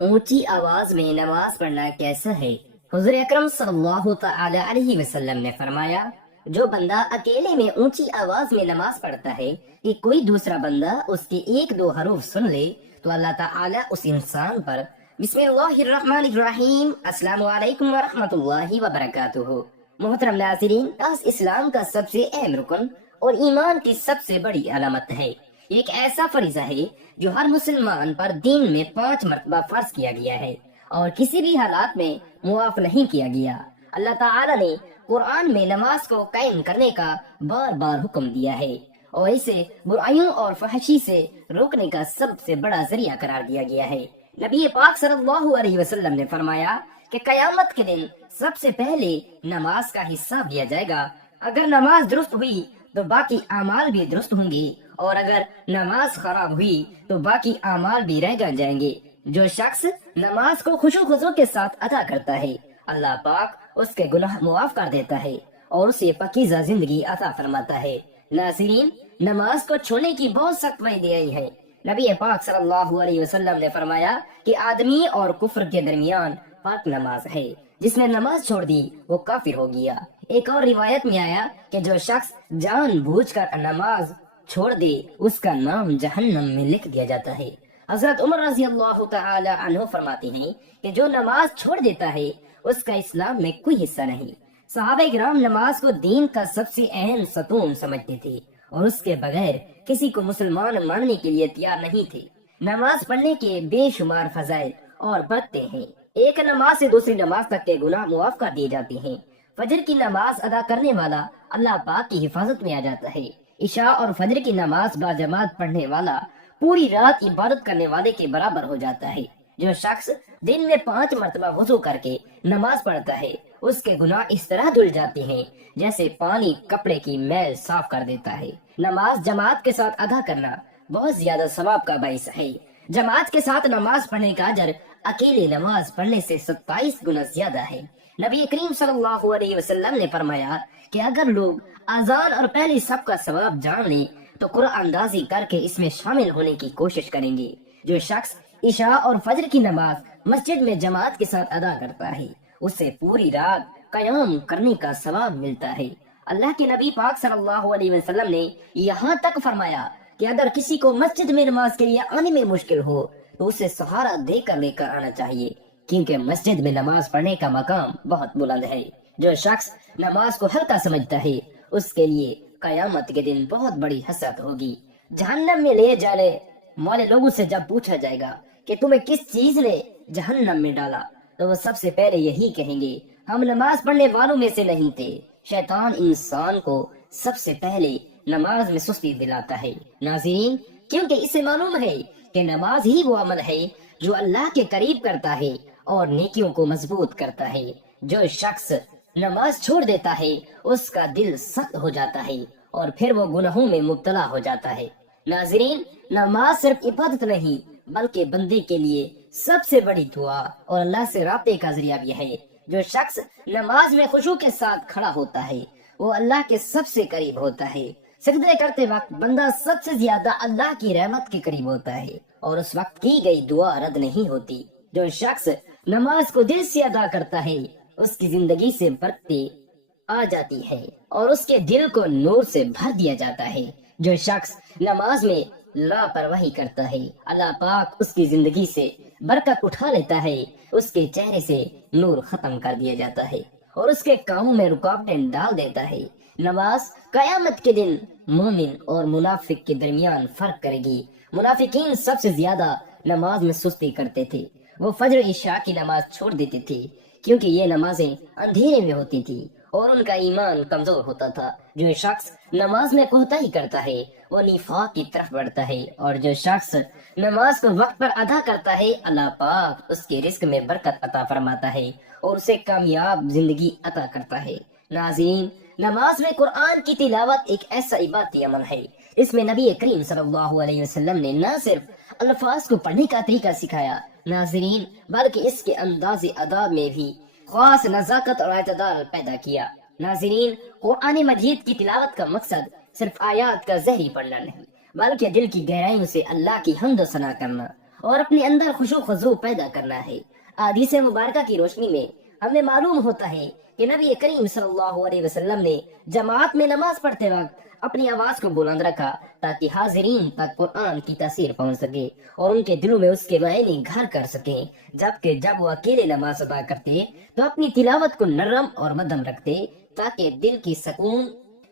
اونچی آواز میں نماز پڑھنا کیسا ہے؟ حضور اکرم صلی اللہ تعالی علیہ وسلم نے فرمایا، جو بندہ اکیلے میں اونچی آواز میں نماز پڑھتا ہے کہ کوئی دوسرا بندہ اس کے ایک دو حروف سن لے تو اللہ تعالی اس انسان پر بسم اللہ الرحمن الرحیم السلام علیکم ورحمۃ اللہ وبرکاتہ۔ محترم ناظرین، آج اسلام کا سب سے اہم رکن اور ایمان کی سب سے بڑی علامت ہے۔ ایک ایسا فریضہ ہے جو ہر مسلمان پر دین میں 5 مرتبہ فرض کیا گیا ہے اور کسی بھی حالات میں معاف نہیں کیا گیا۔ اللہ تعالی نے قرآن میں نماز کو قائم کرنے کا بار بار حکم دیا ہے اور اسے برائیوں اور فحشی سے روکنے کا سب سے بڑا ذریعہ قرار دیا گیا ہے۔ نبی پاک صلی اللہ علیہ وسلم نے فرمایا کہ قیامت کے دن سب سے پہلے نماز کا حساب لیا جائے گا۔ اگر نماز درست ہوئی تو باقی اعمال بھی درست ہوں گے اور اگر نماز خراب ہوئی تو باقی اعمال بھی رہ جائیں گے۔ جو شخص نماز کو خشوع خضوع کے ساتھ ادا کرتا ہے، اللہ پاک اس کے گناہ معاف کر دیتا ہے اور اسے پاکیزہ زندگی عطا فرماتا ہے۔ ناظرین، نماز کو چھوڑنے کی بہت سخت وعید آئی ہے۔ نبی پاک صلی اللہ علیہ وسلم نے فرمایا کہ آدمی اور کفر کے درمیان فرق نماز ہے۔ جس نے نماز چھوڑ دی وہ کافر ہو گیا۔ ایک اور روایت میں آیا کہ جو شخص جان بوجھ کر نماز چھوڑ دے اس کا نام جہنم میں لکھ دیا جاتا ہے۔ حضرت عمر رضی اللہ تعالی عنہ فرماتے ہیں کہ جو نماز چھوڑ دیتا ہے اس کا اسلام میں کوئی حصہ نہیں۔ صحابہ کرام نماز کو دین کا سب سے اہم ستون سمجھتے تھے اور اس کے بغیر کسی کو مسلمان ماننے کے لیے تیار نہیں تھے۔ نماز پڑھنے کے بے شمار فضائل اور برکتیں ہیں۔ ایک نماز سے دوسری نماز تک کے گناہ معاف کر دیے جاتے ہیں۔ فجر کی نماز ادا کرنے والا اللہ پاک کی حفاظت میں آ جاتا ہے۔ عشاء اور فجر کی نماز باجماعت پڑھنے والا پوری رات عبادت کرنے والے کے برابر ہو جاتا ہے۔ جو شخص دن میں 5 مرتبہ وضو کر کے نماز پڑھتا ہے اس کے گناہ اس طرح دھل جاتے ہیں جیسے پانی کپڑے کی میل صاف کر دیتا ہے۔ نماز جماعت کے ساتھ ادا کرنا بہت زیادہ ثواب کا باعث ہے۔ جماعت کے ساتھ نماز پڑھنے کا اجر اکیلے نماز پڑھنے سے 27 گنا زیادہ ہے۔ نبی کریم صلی اللہ علیہ وسلم نے فرمایا کہ اگر لوگ اذان اور پہلی صف کا ثواب جان لیں تو قرآن اندازی کر کے اس میں شامل ہونے کی کوشش کریں گے۔ جو شخص عشاء اور فجر کی نماز مسجد میں جماعت کے ساتھ ادا کرتا ہے اسے پوری رات قیام کرنے کا ثواب ملتا ہے۔ اللہ کے نبی پاک صلی اللہ علیہ وسلم نے یہاں تک فرمایا کہ اگر کسی کو مسجد میں نماز کے لیے آنے میں مشکل ہو تو اسے سہارا دے کر لے کر آنا چاہیے، کیونکہ مسجد میں نماز پڑھنے کا مقام بہت بلند ہے۔ جو شخص نماز کو ہلکا سمجھتا ہے اس کے لیے قیامت کے دن بہت بڑی حسرت ہوگی۔ جہنم میں لے جانے والے لوگوں سے جب پوچھا جائے گا کہ تمہیں کس چیز نے جہنم میں ڈالا تو وہ سب سے پہلے یہی کہیں گے، ہم نماز پڑھنے والوں میں سے نہیں تھے۔ شیطان انسان کو سب سے پہلے نماز میں سستی دلاتا ہے۔ ناظرین، کیونکہ اسے معلوم ہے کہ نماز ہی وہ عمل ہے جو اللہ کے قریب کرتا ہے اور نیکیوں کو مضبوط کرتا ہے۔ جو شخص نماز چھوڑ دیتا ہے اس کا دل سخت ہو جاتا ہے اور پھر وہ گناہوں میں مبتلا ہو جاتا ہے۔ ناظرین، نماز صرف عبادت نہیں بلکہ بندے کے لیے سب سے بڑی دعا اور اللہ سے رابطے کا ذریعہ بھی ہے۔ جو شخص نماز میں خشوع کے ساتھ کھڑا ہوتا ہے وہ اللہ کے سب سے قریب ہوتا ہے۔ سجدے کرتے وقت بندہ سب سے زیادہ اللہ کی رحمت کے قریب ہوتا ہے اور اس وقت کی گئی دعا رد نہیں ہوتی۔ جو شخص نماز کو دل سے ادا کرتا ہے اس کی زندگی سے برکتیں آ جاتی ہے اور اس کے دل کو نور سے بھر دیا جاتا ہے۔ جو شخص نماز میں لاپرواہی کرتا ہے اللہ پاک اس کی زندگی سے برکت اٹھا لیتا ہے، اس کے چہرے سے نور ختم کر دیا جاتا ہے اور اس کے کاموں میں رکاوٹیں ڈال دیتا ہے۔ نماز قیامت کے دن مومن اور منافق کے درمیان فرق کرے گی۔ منافقین سب سے زیادہ نماز میں سستی کرتے تھے، وہ فجر عشاء کی نماز چھوڑ دیتے تھے کیونکہ یہ نمازیں اندھیرے میں ہوتی تھی اور ان کا ایمان کمزور ہوتا تھا۔ جو شخص نماز میں کوتاہی کرتا ہے وہ نفاق کی طرف بڑھتا ہے اور جو شخص نماز کو وقت پر ادا کرتا ہے اللہ پاک اس کے رزق میں برکت عطا فرماتا ہے اور اسے کامیاب زندگی عطا کرتا ہے۔ ناظرین، نماز میں قرآن کی تلاوت ایک ایسا عبادتی عمل ہے اس میں نبی کریم صلی اللہ علیہ وسلم نے نہ صرف الفاظ کو پڑھنے کا طریقہ سکھایا ناظرین بلکہ اس کے انداز ادا میں بھی خاص نزاکت اور اعتدال پیدا کیا۔ ناظرین، قرآن مجید کی تلاوت کا مقصد صرف آیات کا ذہنی پڑھنا نہیں بلکہ دل کی گہرائیوں سے اللہ کی حمد و ثنا کرنا اور اپنے اندر خشوع خضوع پیدا کرنا ہے۔ احادیث مبارکہ کی روشنی میں ہمیں معلوم ہوتا ہے کہ نبی کریم صلی اللہ علیہ وسلم نے جماعت میں نماز پڑھتے وقت اپنی آواز کو بلند رکھا تاکہ حاضرین تک قرآن کی تاثیر پہنچ سکے اور ان کے دلوں میں اس کے معنی گھر کر سکیں، جبکہ جب وہ اکیلے نماز ادا کرتے تو اپنی تلاوت کو نرم اور مدھم رکھتے تاکہ دل کی سکون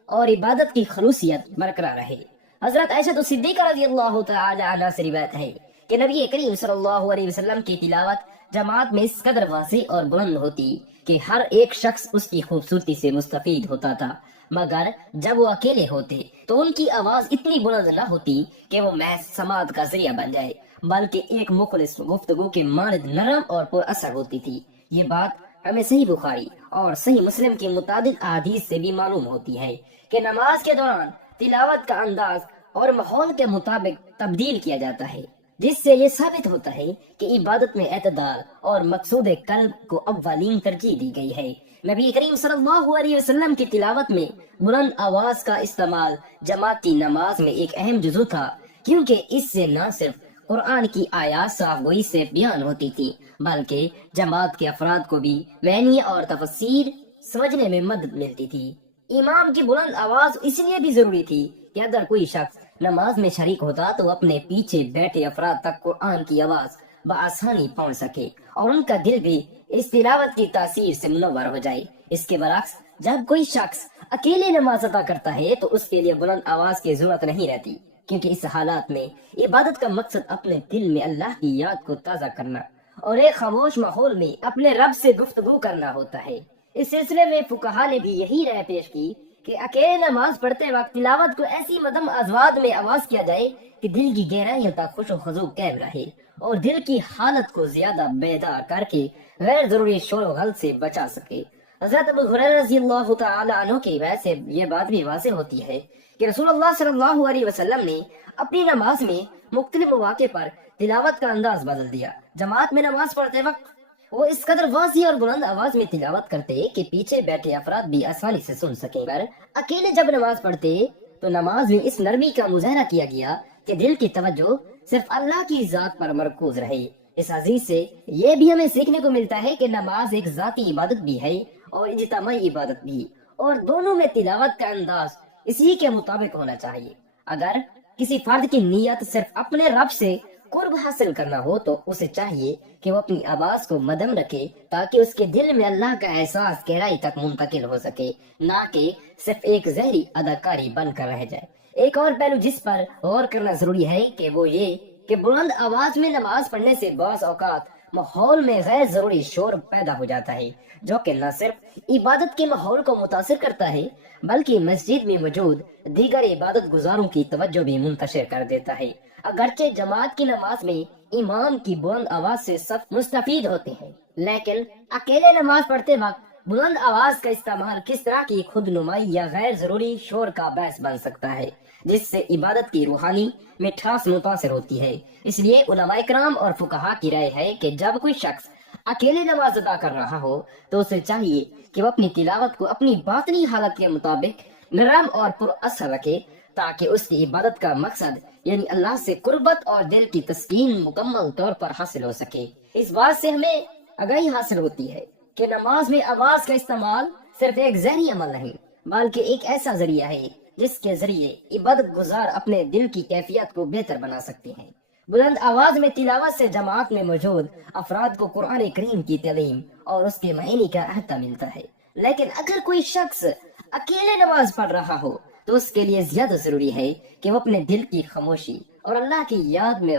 اور عبادت کی خلوصیت برقرار رہے۔ حضرت عائشہ صدیقہ رضی اللہ تعالی عنہا سے روایت ہے کہ نبی کریم صلی اللہ علیہ وسلم کی تلاوت جماعت میں اس قدر واضح اور بلند ہوتی کہ ہر ایک شخص اس کی خوبصورتی سے مستفید ہوتا تھا، مگر جب وہ اکیلے ہوتے تو ان کی آواز اتنی بلند نہ ہوتی کہ وہ محض سماعت کا ذریعہ بن جائے، بلکہ ایک مخلص گفتگو کے مانند نرم اور پر اثر ہوتی تھی۔ یہ بات ہمیں صحیح بخاری اور صحیح مسلم کی متعدد احادیث سے بھی معلوم ہوتی ہے کہ نماز کے دوران تلاوت کا انداز اور ماحول کے مطابق تبدیل کیا جاتا ہے، جس سے یہ ثابت ہوتا ہے کہ عبادت میں اعتدال اور مقصود قلب کو اولین ترجیح دی گئی ہے۔ نبی کریم صلی اللہ علیہ وسلم کی تلاوت میں بلند آواز کا استعمال جماعتی نماز میں ایک اہم جزو تھا، کیونکہ اس سے نہ صرف قرآن کی آیات صاف گوئی سے بیان ہوتی تھی بلکہ جماعت کے افراد کو بھی معنی اور تفسیر سمجھنے میں مدد ملتی تھی۔ امام کی بلند آواز اس لیے بھی ضروری تھی کہ اگر کوئی شخص نماز میں شریک ہوتا تو اپنے پیچھے بیٹھے افراد تک قرآن کی آواز بآسانی پہنچ سکے اور ان کا دل بھی اس تلاوت کی تاثیر سے منور ہو جائے۔ اس کے برعکس جب کوئی شخص اکیلے نماز ادا کرتا ہے تو اس کے لیے بلند آواز کی ضرورت نہیں رہتی، کیونکہ اس حالات میں عبادت کا مقصد اپنے دل میں اللہ کی یاد کو تازہ کرنا اور ایک خاموش ماحول میں اپنے رب سے گفتگو کرنا ہوتا ہے۔ اس سلسلے میں فقہا نے بھی یہی رائے پیش کی کہ اکیلے نماز پڑھتے وقت تلاوت کو ایسی مدھم ازواج میں آواز کیا جائے کہ دل کی گہرائیوں تک خوش و خضوع قائم رہے اور دل کی حالت کو زیادہ بیدار کر کے غیر ضروری شور و غل سے بچا سکے۔ حضرت ابو ہریرہ رضی اللہ تعالی عنہ کی روایت سے یہ بات بھی واضح ہوتی ہے کہ رسول اللہ صلی اللہ علیہ وسلم نے اپنی نماز میں مختلف مواقع پر تلاوت کا انداز بدل دیا۔ جماعت میں نماز پڑھتے وقت وہ اس قدر واضح اور بلند آواز میں تلاوت کرتے کہ پیچھے بیٹھے افراد بھی آسانی سے سن سکیں، پر اکیلے جب نماز پڑھتے تو نماز میں اس نرمی کا مظاہرہ کیا گیا کہ دل کی توجہ صرف اللہ کی ذات پر مرکوز رہے۔ اس حدیث سے یہ بھی ہمیں سیکھنے کو ملتا ہے کہ نماز ایک ذاتی عبادت بھی ہے اور اجتماعی عبادت بھی، اور دونوں میں تلاوت کا انداز اسی کے مطابق ہونا چاہیے۔ اگر کسی فرد کی نیت صرف اپنے رب سے قرب حاصل کرنا ہو تو اسے چاہیے کہ وہ اپنی آواز کو مدھم رکھے تاکہ اس کے دل میں اللہ کا احساس گہرائی تک منتقل ہو سکے، نہ کہ صرف ایک ظاہری اداکاری بن کر رہ جائے۔ ایک اور پہلو جس پر غور کرنا ضروری ہے کہ وہ یہ کہ بلند آواز میں نماز پڑھنے سے بعض اوقات ماحول میں غیر ضروری شور پیدا ہو جاتا ہے، جو کہ نہ صرف عبادت کے ماحول کو متاثر کرتا ہے بلکہ مسجد میں موجود دیگر عبادت گزاروں کی توجہ بھی منتشر کر دیتا ہے۔ اگرچہ جماعت کی نماز میں امام کی بلند آواز سے سب مستفید ہوتے ہیں، لیکن اکیلے نماز پڑھتے وقت بلند آواز کا استعمال کس طرح کی خود نمائی یا غیر ضروری شور کا باعث بن سکتا ہے، جس سے عبادت کی روحانی مٹھاس متاثر ہوتی ہے۔ اس لیے علماء کرام اور فقہا کی رائے ہے کہ جب کوئی شخص اکیلے نماز ادا کر رہا ہو تو اسے چاہیے کہ وہ اپنی تلاوت کو اپنی باطنی حالت کے مطابق نرم اور پر اثر رکھے تاکہ اس کی عبادت کا مقصد یعنی اللہ سے قربت اور دل کی تسکین مکمل طور پر حاصل ہو سکے۔ اس بات سے ہمیں آگاہی حاصل ہوتی ہے کہ نماز میں آواز کا استعمال صرف ایک ذہنی عمل نہیں بلکہ ایک ایسا ذریعہ ہے جس کے ذریعے عبادت گزار اپنے دل کی کیفیت کو بہتر بنا سکتے ہیں۔ بلند آواز میں تلاوت سے جماعت میں موجود افراد کو قرآن کریم کی تعلیم اور اس کے معنی کا احاطہ ملتا ہے، لیکن اگر کوئی شخص اکیلے نماز پڑھ رہا ہو تو اس کے لیے زیادہ ضروری ہے کہ وہ اپنے دل کی خاموشی اور اللہ کی یاد میں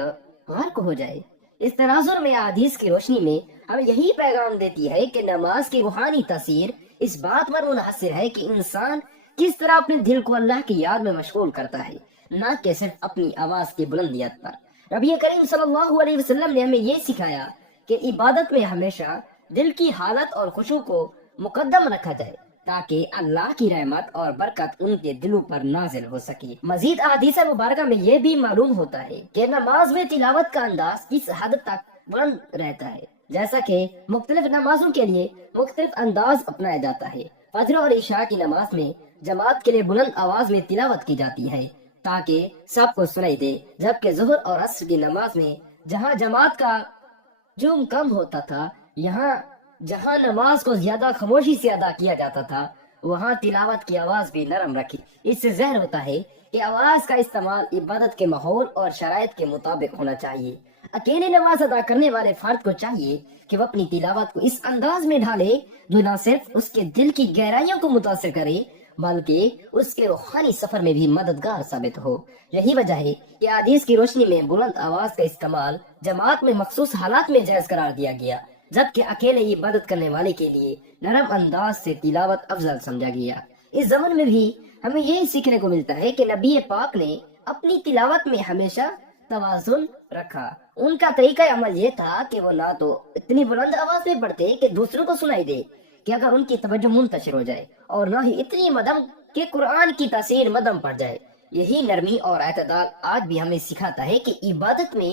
غرق ہو جائے۔ اس تناظر میں احادیث کی روشنی میں ہمیں یہی پیغام دیتی ہے کہ نماز کی روحانی تاثیر اس بات پر منحصر ہے کہ انسان کس طرح اپنے دل کو اللہ کی یاد میں مشغول کرتا ہے، نہ کہ صرف اپنی آواز کی بلندیت پر۔ نبی کریم صلی اللہ علیہ وسلم نے ہمیں یہ سکھایا کہ عبادت میں ہمیشہ دل کی حالت اور خشوع کو مقدم رکھا جائے تاکہ اللہ کی رحمت اور برکت ان کے دلوں پر نازل ہو سکے۔ مزید احادیث مبارکہ میں یہ بھی معلوم ہوتا ہے کہ نماز میں تلاوت کا انداز کس حد تک بلند رہتا ہے، جیسا کہ مختلف نمازوں کے لیے مختلف انداز اپنایا جاتا ہے۔ فجر اور عشاء کی نماز میں جماعت کے لیے بلند آواز میں تلاوت کی جاتی ہے تاکہ سب کو سنائی دے، جبکہ ظہر اور عصر کی نماز میں جہاں جماعت کا ہجوم کم ہوتا تھا، یہاں جہاں نماز کو زیادہ خاموشی سے ادا کیا جاتا تھا، وہاں تلاوت کی آواز بھی نرم رکھی۔ اس سے ظاہر ہوتا ہے کہ آواز کا استعمال عبادت کے ماحول اور شرائط کے مطابق ہونا چاہیے۔ اکیلے نماز ادا کرنے والے فرد کو چاہیے کہ وہ اپنی تلاوت کو اس انداز میں ڈھالے جو نہ صرف اس کے دل کی گہرائیوں کو متاثر کرے بلکہ اس کے روحانی سفر میں بھی مددگار ثابت ہو۔ یہی وجہ ہے کہ حدیث کی روشنی میں بلند آواز کا استعمال جماعت میں مخصوص حالات میں جائز قرار دیا گیا، جبکہ اکیلے عبادت کرنے والے کے لیے نرم انداز سے تلاوت افضل سمجھا گیا۔ اس زمن میں بھی ہمیں یہ سیکھنے کو ملتا ہے کہ نبی پاک نے اپنی تلاوت میں ہمیشہ توازن رکھا۔ ان کا طریقہ عمل یہ تھا کہ وہ نہ تو اتنی بلند آواز میں پڑھتے کہ دوسروں کو سنائی دے کہ اگر ان کی توجہ منتشر ہو جائے، اور نہ ہی اتنی مدم کہ قرآن کی تاثیر مدم پڑ جائے۔ یہی نرمی اور اعتدال آج بھی ہمیں سکھاتا ہے کہ عبادت میں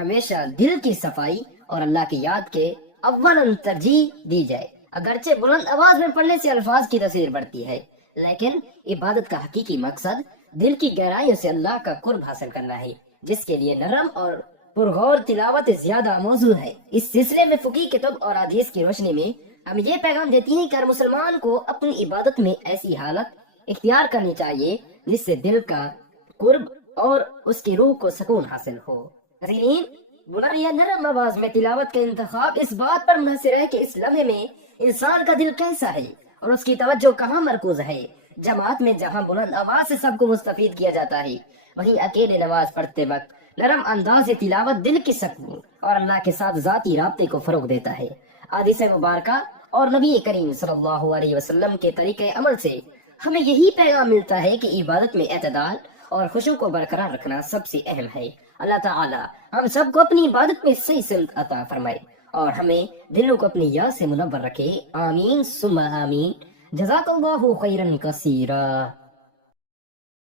ہمیشہ دل کی صفائی اور اللہ کی یاد کے اول ترجیح دی جائے۔ اگرچہ بلند آواز میں پڑھنے سے الفاظ کی تاثیر بڑھتی ہے، لیکن عبادت کا حقیقی مقصد دل کی گہرائیوں سے اللہ کا قرب حاصل کرنا ہے، جس کے لیے نرم اور پرغور تلاوت زیادہ موضوع ہے۔ اس سلسلے میں فقہی کتب اور حدیث کی روشنی میں ہم یہ پیغام دیتی ہیں کہ ہر مسلمان کو اپنی عبادت میں ایسی حالت اختیار کرنی چاہیے جس سے دل کا قرب اور اس کی روح کو سکون حاصل ہو۔ ناظرین، بلند یا نرم آواز میں تلاوت کا انتخاب اس بات پر منحصر ہے کہ اس لمحے میں انسان کا دل کیسا ہے اور اس کی توجہ کہاں مرکوز ہے۔ جماعت میں جہاں بلند آواز سے سب کو مستفید کیا جاتا ہے، وہیں اکیلے نماز پڑھتے وقت نرم انداز تلاوت دل کی سکون اور اللہ کے ساتھ ذاتی رابطے کو فروغ دیتا ہے۔ حدیث مبارکہ اور نبی کریم صلی اللہ علیہ وسلم کے طریقہ عمل سے ہمیں یہی پیغام ملتا ہے کہ عبادت میں اعتدال اور خشوع کو برقرار رکھنا سب سے اہم ہے۔ اللہ تعالی ہم سب کو اپنی عبادت میں صحیح سمت عطا فرمائے اور ہمیں دلوں کو اپنی یاد سے منور رکھے۔ آمین ثم آمین۔ جزاک اللہ خیرا کثیرا۔